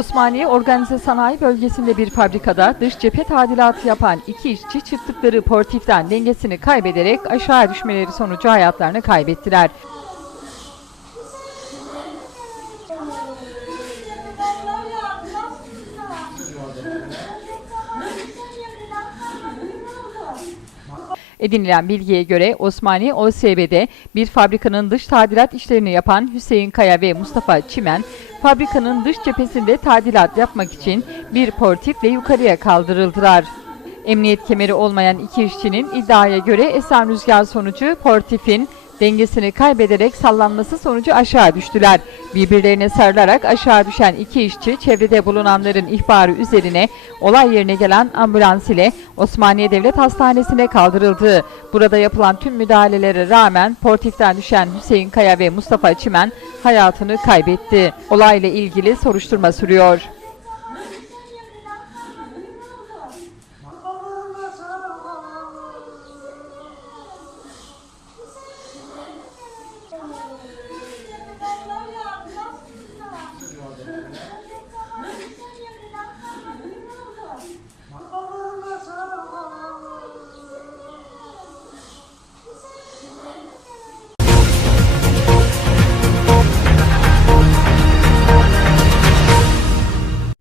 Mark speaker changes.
Speaker 1: Osmaniye Organize Sanayi Bölgesi'nde bir fabrikada dış cephe tadilatı yapan iki işçi çıktıkları portiften dengesini kaybederek aşağı düşmeleri sonucu hayatlarını kaybettiler. Edinilen bilgiye göre Osmaniye OSB'de bir fabrikanın dış tadilat işlerini yapan Hüseyin Kaya ve Mustafa Çimen, fabrikanın dış cephesinde tadilat yapmak için bir portifle yukarıya kaldırıldılar. Emniyet kemeri olmayan iki işçinin iddiaya göre esen rüzgar sonucu portifin dengesini kaybederek sallanması sonucu aşağı düştüler. Birbirlerine sarılarak aşağı düşen iki işçi çevrede bulunanların ihbarı üzerine olay yerine gelen ambulans ile Osmaniye Devlet Hastanesi'ne kaldırıldı. Burada yapılan tüm müdahalelere rağmen portiften düşen Hüseyin Kaya ve Mustafa Çimen hayatını kaybetti. Olayla ilgili soruşturma sürüyor.